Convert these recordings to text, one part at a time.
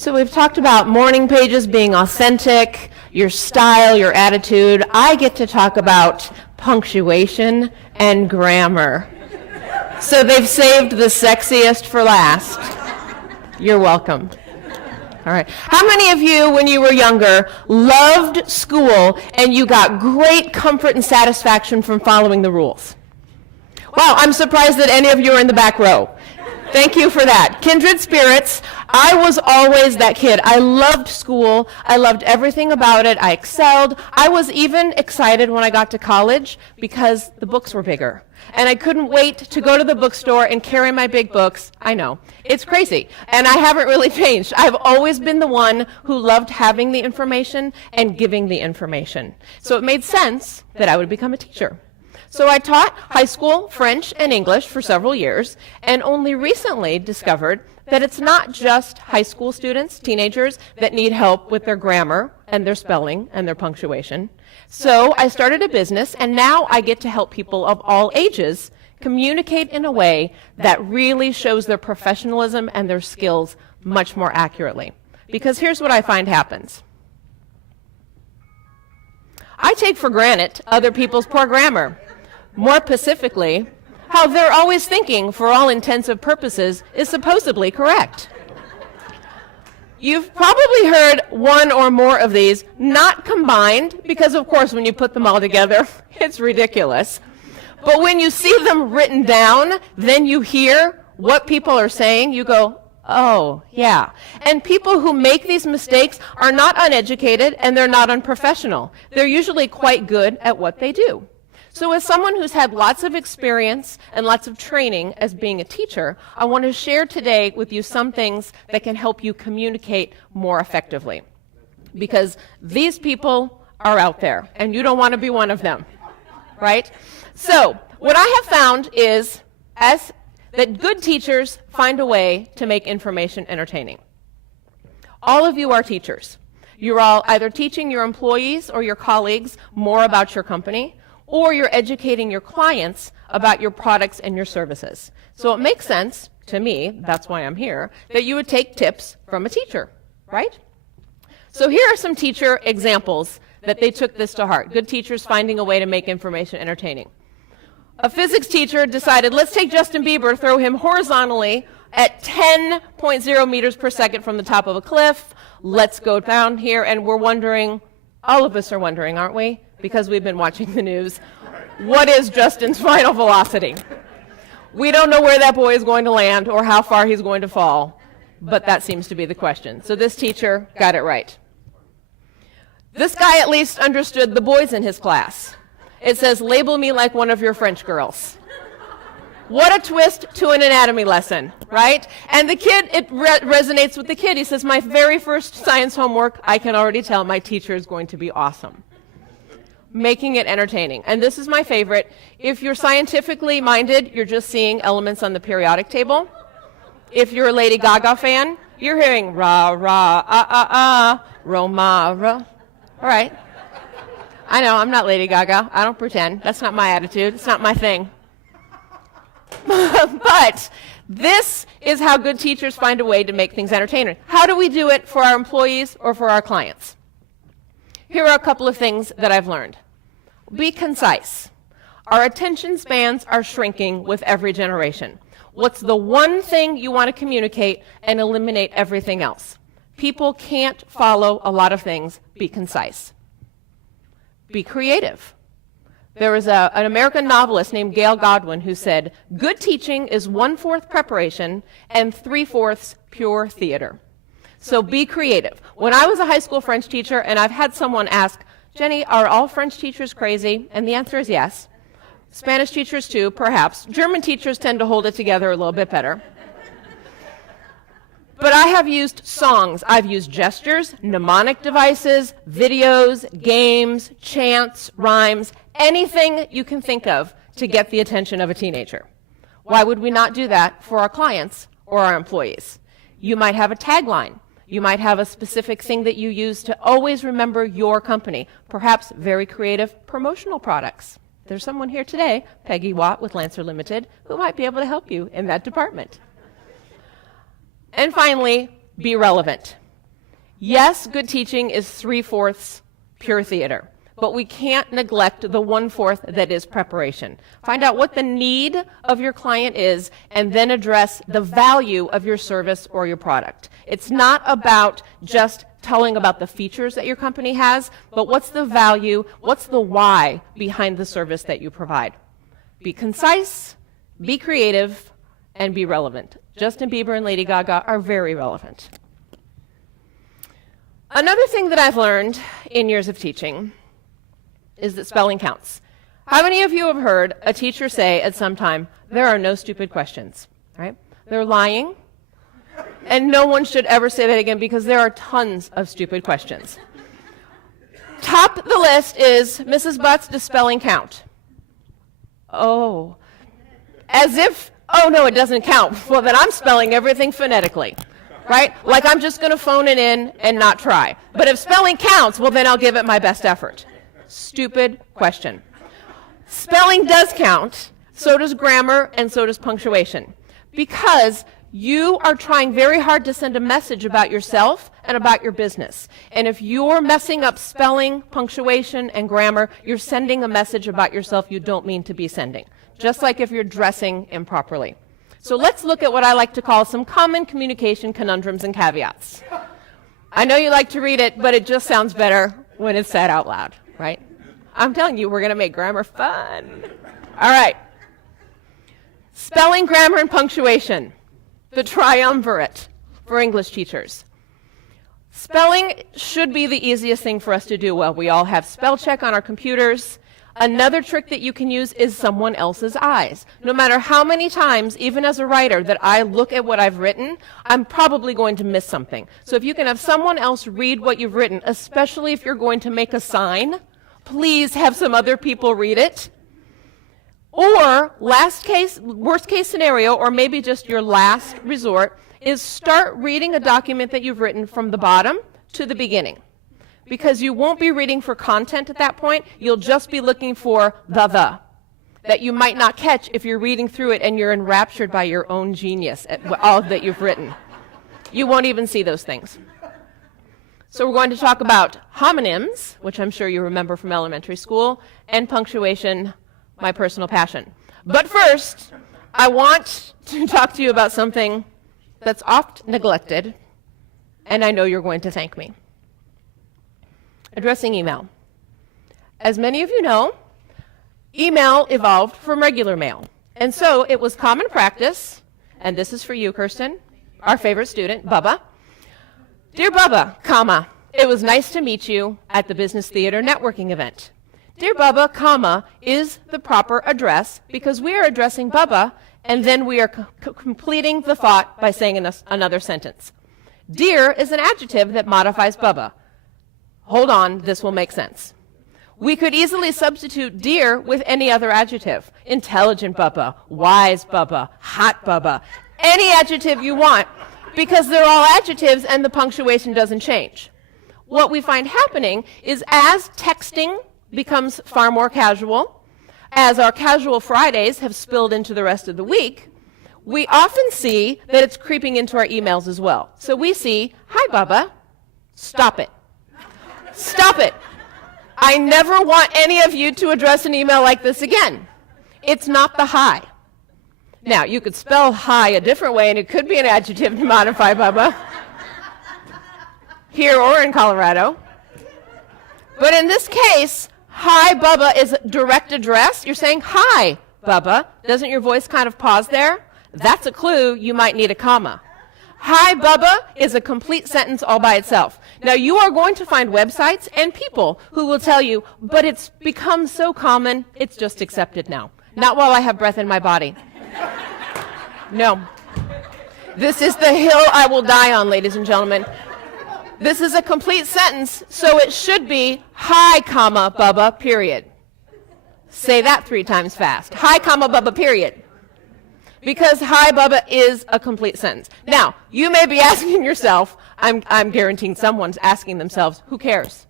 So we've talked about morning pages being authentic, your style, your attitude. I get to talk about punctuation and grammar. So they've saved the sexiest for last. You're welcome. All right. How many of you, when you were younger, loved school and you got great comfort and satisfaction from following the rules? Wow, I'm surprised that any of you are in the back row. Thank you for that. Kindred spirits. I was always that kid. I loved school. I loved everything about it. I excelled. I was even excited when I got to college because the books were bigger. And I couldn't wait to go to the bookstore and carry my big books. I know, it's crazy. And I haven't really changed. I've always been the one who loved having the information and giving the information. So it made sense that I would become a teacher. So I taught high school French and English for several years, and only recently discovered that it's not just high school students, teenagers, that need help with their grammar and their spelling and their punctuation. So I started a business, and now I get to help people of all ages communicate in a way that really shows their professionalism and their skills much more accurately. Because here's what I find happens. I take for granted other people's poor grammar. More specifically, how they're always thinking, for all intensive purposes, is supposedly correct. You've probably heard one or more of these, not combined, because of course when you put them all together, it's ridiculous. But when you see them written down, then you hear what people are saying, you go, oh, yeah. And people who make these mistakes are not uneducated and they're not unprofessional. They're usually quite good at what they do. So as someone who's had lots of experience and lots of training as being a teacher, I want to share today with you some things that can help you communicate more effectively. Because these people are out there, and you don't want to be one of them, right? So what I have found is that good teachers find a way to make information entertaining. All of you are teachers. You're all either teaching your employees or your colleagues more about your company, or you're educating your clients about your products and your services. So it makes sense, to me, that's why I'm here, that you would take tips from a teacher, right? So here are some teacher examples that they took this to heart. Good teachers finding a way to make information entertaining. A physics teacher decided, let's take Justin Bieber, throw him horizontally at 10.0 meters per second from the top of a cliff. Let's go down here, and we're wondering, all of us are wondering, aren't we? Because we've been watching the news, what is Justin's final velocity? We don't know where that boy is going to land or how far he's going to fall, but that seems to be the question. So this teacher got it right. This guy at least understood the boys in his class. It says, label me like one of your French girls. What a twist to an anatomy lesson, right? And the kid, it resonates with the kid. He says, my very first science homework, I can already tell my teacher is going to be awesome. Making it entertaining. And this is my favorite. If you're scientifically minded, you're just seeing elements on the periodic table. If you're a Lady Gaga fan, you're hearing ra, ra, ah, ah, ah, Roma, ra. All right. I know, I'm not Lady Gaga. I don't pretend. That's not my attitude. It's not my thing. But this is how good teachers find a way to make things entertaining. How do we do it for our employees or for our clients? Here are a couple of things that I've learned. Be concise. Our attention spans are shrinking with every generation. What's the one thing you want to communicate and eliminate everything else? People can't follow a lot of things. Be concise. Be creative. There was an American novelist named Gail Godwin who said, good teaching is 1/4 preparation and 3/4 pure theater. So be creative. When I was a high school French teacher, and I've had someone ask, Jenny, are all French teachers crazy? And the answer is yes. Spanish teachers too, perhaps. German teachers tend to hold it together a little bit better. But I have used songs. I've used gestures, mnemonic devices, videos, games, chants, rhymes, anything you can think of to get the attention of a teenager. Why would we not do that for our clients or our employees? You might have a tagline. You might have a specific thing that you use to always remember your company, perhaps very creative promotional products. There's someone here today, Peggy Watt with Lancer Limited, who might be able to help you in that department. And finally, be relevant. Yes, good teaching is 3/4 pure theater, but we can't neglect the 1/4 that is preparation. Find out what the need of your client is and then address the value of your service or your product. It's not about just telling about the features that your company has, but what's the value, what's the why behind the service that you provide. Be concise, be creative, and be relevant. Justin Bieber and Lady Gaga are very relevant. Another thing that I've learned in years of teaching is that spelling counts. How many of you have heard a teacher say at some time, there are no stupid questions, right? They're lying, and no one should ever say that again because there are tons of stupid questions. Top the list is, Mrs. Butz, does spelling count? Oh, as if, oh no, it doesn't count. Well, then I'm spelling everything phonetically, right? Like I'm just going to phone it in and not try. But if spelling counts, well, then I'll give it my best effort. Stupid question. Spelling does count, so does grammar, and so does punctuation. Because you are trying very hard to send a message about yourself and about your business. And if you're messing up spelling, punctuation, and grammar, you're sending a message about yourself you don't mean to be sending. Just like if you're dressing improperly. So let's look at what I like to call some common communication conundrums and caveats. I know you like to read it, but it just sounds better when it's said out loud, right? I'm telling you, we're going to make grammar fun. All right. Spelling, grammar, and punctuation. The triumvirate for English teachers. Spelling should be the easiest thing for us to do well. We all have spell check on our computers. Another trick that you can use is someone else's eyes. No matter how many times, even as a writer, that I look at what I've written, I'm probably going to miss something. So if you can have someone else read what you've written, especially if you're going to make a sign, please have some other people read it. Or worst case scenario, or maybe just your last resort, is start reading a document that you've written from the bottom to the beginning. Because you won't be reading for content at that point, you'll just be looking for the that you might not catch if you're reading through it and you're enraptured by your own genius at all that you've written. You won't even see those things. So we're going to talk about homonyms, which I'm sure you remember from elementary school, and punctuation, my personal passion. But first, I want to talk to you about something that's oft neglected, and I know you're going to thank me. Addressing email. As many of you know, email evolved from regular mail. And so it was common practice, and this is for you, Kirsten, our favorite student, Bubba. Dear Bubba, comma, it was nice to meet you at the Business Theater networking event. Dear Bubba, comma, is the proper address because we are addressing Bubba, and then we are completing the thought by saying another sentence. Dear is an adjective that modifies Bubba. Hold on, this will make sense. We could easily substitute dear with any other adjective. Intelligent Bubba, wise Bubba, hot Bubba, any adjective you want, because they're all adjectives and the punctuation doesn't change. What we find happening is as texting becomes far more casual, as our casual Fridays have spilled into the rest of the week, we often see that it's creeping into our emails as well. So we see, hi Bubba, stop it. Stop it. I never want any of you to address an email like this again. It's not the hi. Now, you could spell hi a different way, and it could be an adjective to modify Bubba, here or in Colorado. But in this case, hi Bubba is direct address. You're saying, hi Bubba. Doesn't your voice kind of pause there? That's a clue you might need a comma. Hi Bubba is a complete sentence all by itself. Now you are going to find websites and people who will tell you, but it's become so common, it's just accepted now. Not while I have breath in my body. No. This is the hill I will die on, ladies and gentlemen. This is a complete sentence, so it should be hi, comma, Bubba, period. Say that 3 times fast. Hi, comma, Bubba, period. Because hi, Bubba is a complete sentence. Now, you may be asking yourself, I'm guaranteeing someone's asking themselves, who cares?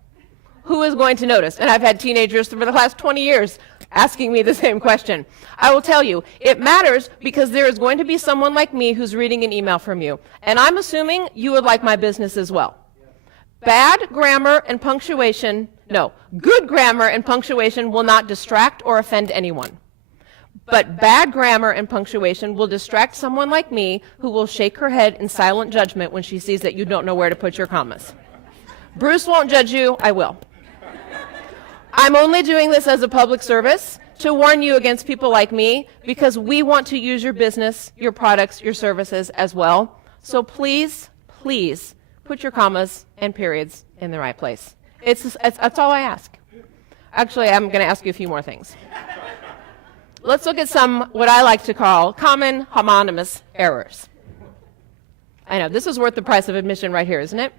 Who is going to notice? And I've had teenagers for the last 20 years asking me the same question. I will tell you, it matters because there is going to be someone like me who's reading an email from you. And I'm assuming you would like my business as well. Good grammar and punctuation will not distract or offend anyone. But bad grammar and punctuation will distract someone like me who will shake her head in silent judgment when she sees that you don't know where to put your commas. Bruce won't judge you, I will. I'm only doing this as a public service to warn you against people like me because we want to use your business, your products, your services as well. So please, please put your commas and periods in the right place. That's all I ask. Actually, I'm going to ask you a few more things. Let's look at some, what I like to call, common homonymous errors. I know, this is worth the price of admission right here, isn't it?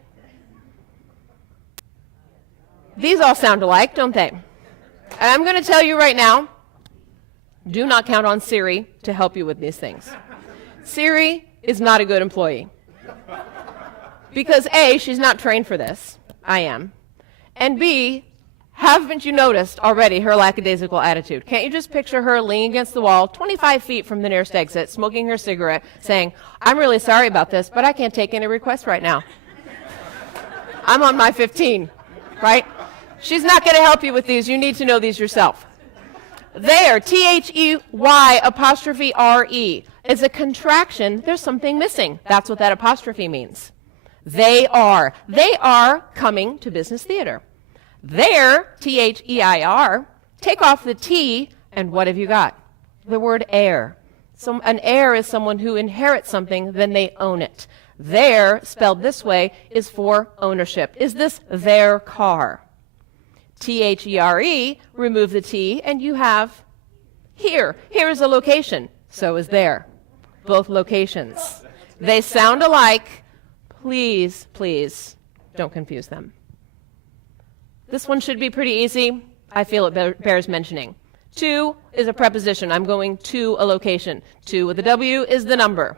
These all sound alike, don't they? And I'm going to tell you right now, do not count on Siri to help you with these things. Siri is not a good employee. Because A, she's not trained for this. I am. And B, haven't you noticed already her lackadaisical attitude? Can't you just picture her leaning against the wall, 25 feet from the nearest exit, smoking her cigarette, saying, I'm really sorry about this, but I can't take any requests right now. I'm on my 15, right? She's not going to help you with these. You need to know these yourself. There, They''re is a contraction. There's something missing. That's what that apostrophe means. They are coming to business theater. There, Their, take off the T, and what have you got? The word heir. An heir is someone who inherits something, then they own it. Their, spelled this way, is for ownership. Is this their car? There, remove the T, and you have here. Here is a location. So is there. Both locations. They sound alike. Please, please, don't confuse them. This one should be pretty easy. I feel it bears mentioning. To is a preposition. I'm going to a location. To with a W is the number.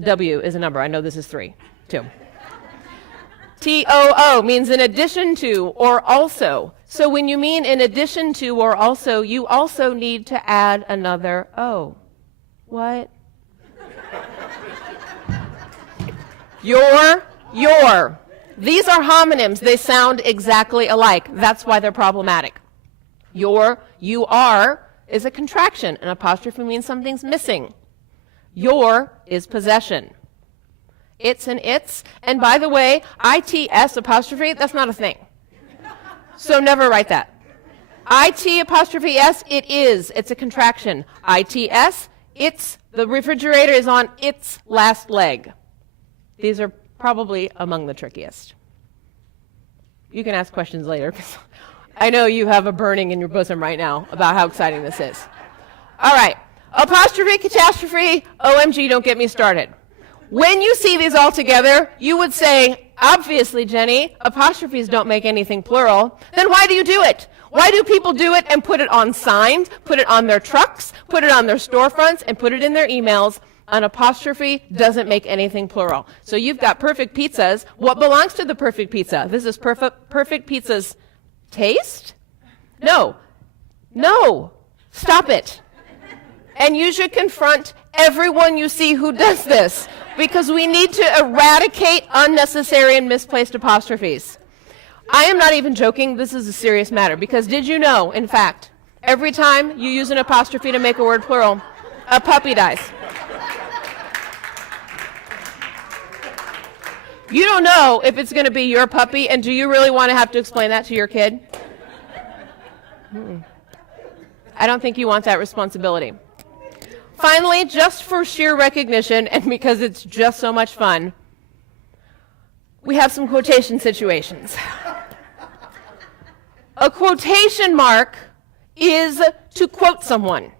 W is a number. I know this is 3. 2. TOO means in addition to or also. So when you mean in addition to or also, you also need to add another O. What? Your. These are homonyms. They sound exactly alike. That's why they're problematic. You are is a contraction. An apostrophe means something's missing. Your is possession. It's and its. And by the way, ITS apostrophe, that's not a thing. So never write that. IT apostrophe S, it is. It's a contraction. ITS, it's, the refrigerator is on its last leg. These are probably among the trickiest. You can ask questions later, because I know you have a burning in your bosom right now about how exciting this is. All right. Apostrophe, catastrophe, OMG, don't get me started. When you see these all together, you would say, obviously, Jenny, apostrophes don't make anything plural. Then why do you do it? Why do people do it and put it on signs, put it on their trucks, put it on their storefronts, and put it in their emails? An apostrophe doesn't make anything plural. So you've got perfect pizzas. What belongs to the perfect pizza? This is perfect pizza's taste? No. Stop it. And you should confront everyone you see who does this, because we need to eradicate unnecessary and misplaced apostrophes. I am not even joking. This is a serious matter, because did you know, in fact, every time you use an apostrophe to make a word plural, a puppy dies. You don't know if it's going to be your puppy, and do you really want to have to explain that to your kid? I don't think you want that responsibility. Finally, just for sheer recognition, and because it's just so much fun, we have some quotation situations. A quotation mark is to quote someone.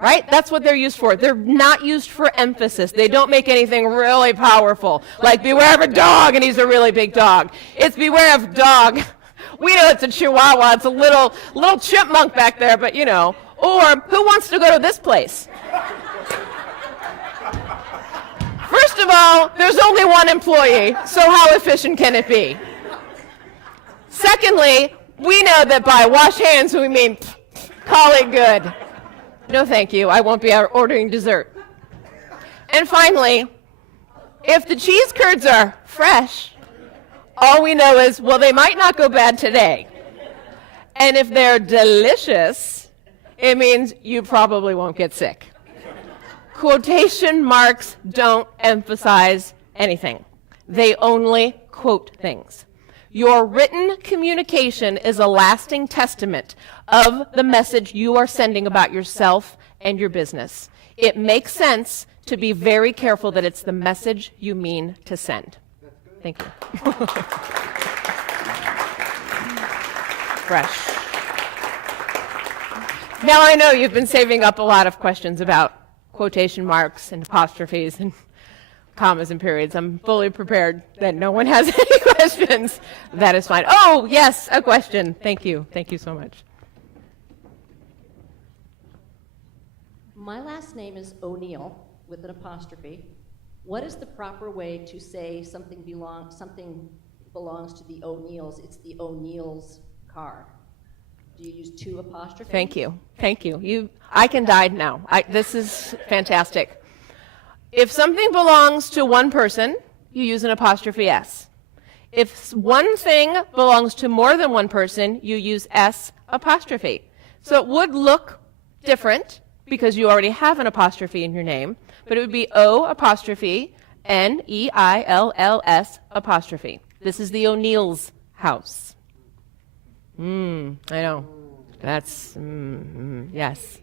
Right? That's what they're used for. They're not used for emphasis. They don't make anything really powerful. Like, beware of a dog, and he's a really big dog. It's beware of dog. We know it's a chihuahua. It's a little chipmunk back there, but you know. Or, who wants to go to this place? First of all, there's only one employee, so how efficient can it be? Secondly, we know that by wash hands we mean call it good. No, thank you. I won't be out ordering dessert. And finally, if the cheese curds are fresh, All we know is, well, they might not go bad today. And if they're delicious, it means you probably won't get sick. Quotation marks don't emphasize anything. They only quote things. Your written communication is a lasting testament of the message you are sending about yourself and your business. It makes sense to be very careful that it's the message you mean to send. Thank you. Fresh. Now I know you've been saving up a lot of questions about quotation marks and apostrophes and commas and periods. I'm fully prepared that no one has any questions. That is fine. Oh, yes, a question. Thank you. Thank you so much. My last name is O'Neill with an apostrophe. What is the proper way to say something belongs to the O'Neills? It's the O'Neills car. Do you use two apostrophes? Thank you. Thank you. I can die now. This is fantastic. If something belongs to one person, you use an apostrophe S. If one thing belongs to more than one person, you use S apostrophe. So it would look different because you already have an apostrophe in your name, but it would be O apostrophe Neills apostrophe. This is the O'Neill's house. I know. That's, yes.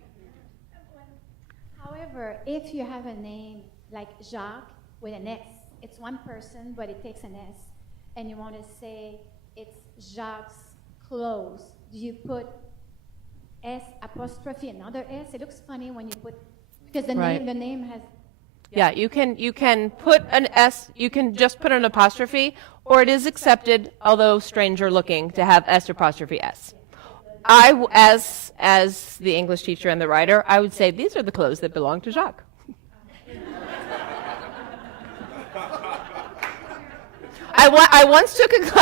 However, if you have a name like Jacques with an S, it's one person, but it takes an S, and you want to say it's Jacques clothes, do you put S apostrophe another S? It looks funny when you put, because the name has. Yeah, you can put an S, you can just put an apostrophe, or it is accepted, although stranger looking, to have S apostrophe S. As the English teacher and the writer, I would say these are the clothes that belong to Jacques. I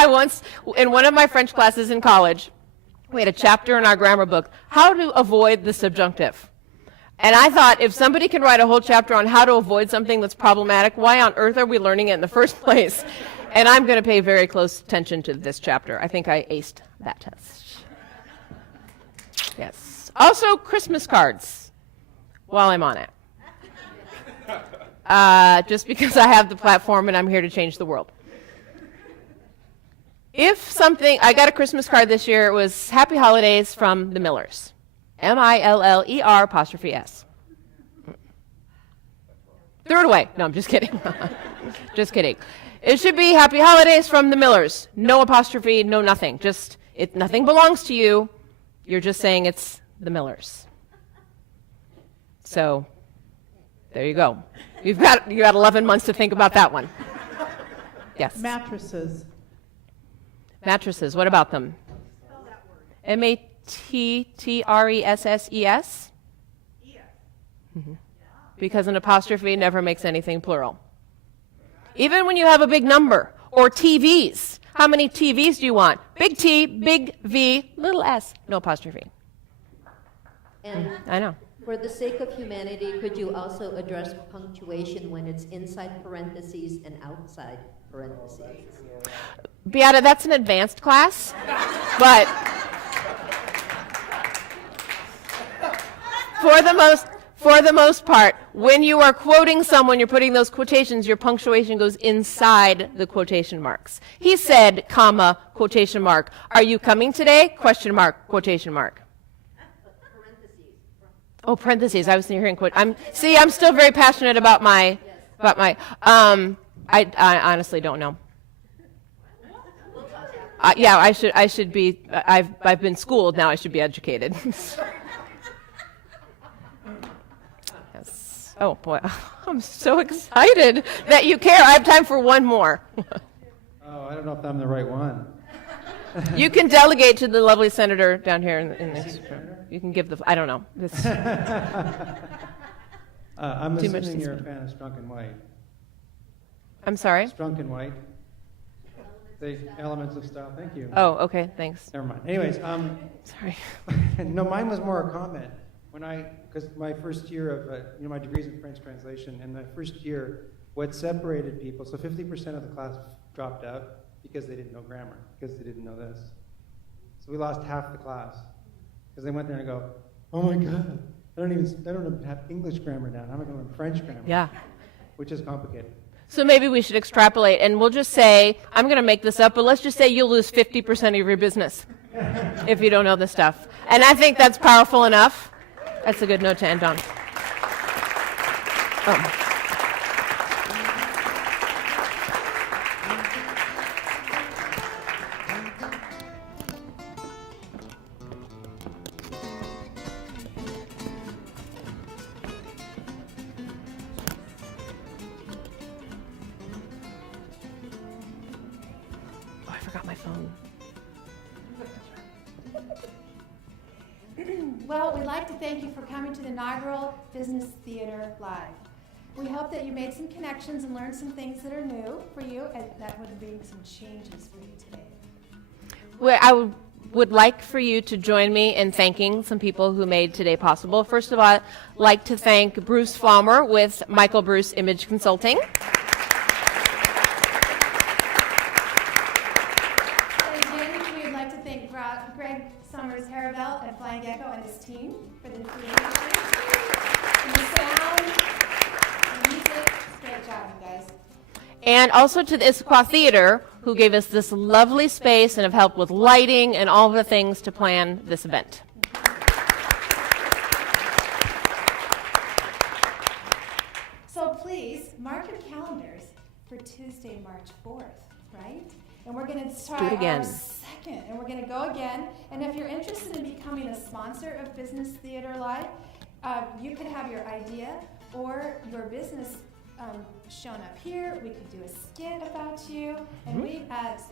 once, in one of my French classes in college, we had a chapter in our grammar book, how to avoid the subjunctive. And I thought, if somebody can write a whole chapter on how to avoid something that's problematic, why on earth are we learning it in the first place? And I'm going to pay very close attention to this chapter. I think I aced that test. Yes. Also, Christmas cards, while I'm on it. Just because I have the platform and I'm here to change the world. I got a Christmas card this year. It was Happy Holidays from the Millers. Miller apostrophe S. Threw it away. No, I'm just kidding. Just kidding. It should be Happy Holidays from the Millers. No apostrophe, no nothing. Just, nothing belongs to you. You're just saying it's the Millers. So, there you go. You got 11 months to think about that one. Yes. Mattresses. Mattresses, what about them? Mattresses? Mm-hmm. Because an apostrophe never makes anything plural. Even when you have a big number. Or TVs. How many TVs do you want? Big T, big V, little s, no apostrophe. And I know. For the sake of humanity, could you also address punctuation when it's inside parentheses and outside parentheses? Beata, that's an advanced class, but for the most part, when you are quoting someone, you're putting those quotations, your punctuation goes inside the quotation marks. He said, comma, quotation mark. Are you coming today? Question mark, quotation mark. Oh, parentheses. I was hearing quote. I'm still very passionate about my. I honestly don't know. Yeah, I should be. I've been schooled. Now I should be educated. Yes. Oh boy, I'm so excited that you care. I have time for one more. Oh, I don't know if I'm the right one. You can delegate to the lovely senator down here in this. You can give the. I don't know. I'm assuming you're a fan of Strunk and White. I'm sorry? Strunk and White. The elements of style. Thank you. Oh, okay. Thanks. Never mind. Anyways, sorry. No, mine was more a comment. Because my first year of, my degree's in French translation, and my first year, what separated people, so 50% of the class dropped out, because they didn't know grammar, because they didn't know this. So we lost half the class because they went there and go, oh my God, I don't even have English grammar down. How am I going to learn French grammar? Yeah. Which is complicated. So maybe we should extrapolate, and we'll just say, I'm going to make this up, but let's just say you'll lose 50% of your business if you don't know this stuff. And I think that's powerful enough. That's a good note to end on. Oh. I forgot my phone. Well, we'd like to thank you for coming to the inaugural Business Theater Live. We hope that you made some connections and learned some things that are new for you and that would bring some changes for you today. Well, I would like for you to join me in thanking some people who made today possible. First of all, I'd like to thank Bruce Flaumer with Michael Bruce Image Consulting. And again, we would like to thank Greg Summers Harabell and Flying Gecko and his team for the creation and the sound, the music. Great job, you guys. And also to the Issaquah Theater, who gave us this lovely space and have helped with lighting and all the things to plan this event. So please, mark your calendars for Tuesday, March 4th, right? And we're going to try it again. our second, and we're going to go again. And if you're interested in becoming a sponsor of Business Theater Live, you could have your idea or your business shown up here. We could do a skit about you, and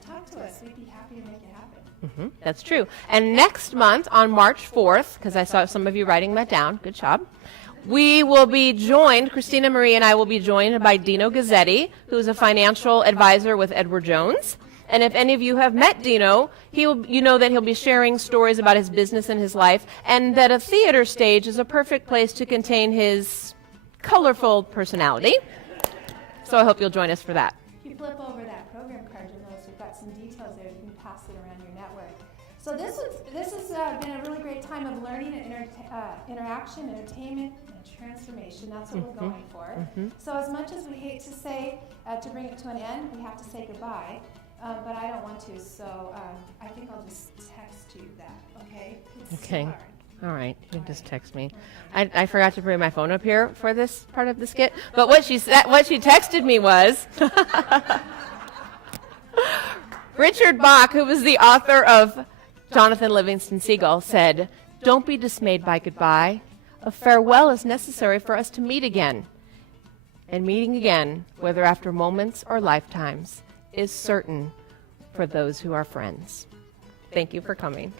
talk to us. We'd be happy to make it happen. That's true. And next month, on March 4th, because I saw some of you writing that down, good job, we will be joined, Christina Marie and I will be joined by Dino Gazzetti, who is a financial advisor with Edward Jones. And if any of you have met Dino, you know that he'll be sharing stories about his business and his life, and that a theater stage is a perfect place to contain his colorful personality. So I hope you'll join us for that. If you flip over that program card, you'll notice we've got some details there. You can pass it around your network. So this has been a really great time of learning and interaction, entertainment, and transformation. That's what we're going for. So as much as we hate to say, to bring it to an end, we have to say goodbye. But I don't want to, so I think I'll just text you that, okay? It's Okay. so hard. All right, you can just text me. I forgot to bring my phone up here for this part of the skit, but what she texted me was Richard Bach, who was the author of Jonathan Livingston Seagull, said, "Don't be dismayed by goodbye. A farewell is necessary for us to meet again. And meeting again, whether after moments or lifetimes, is certain for those who are friends." Thank you for coming.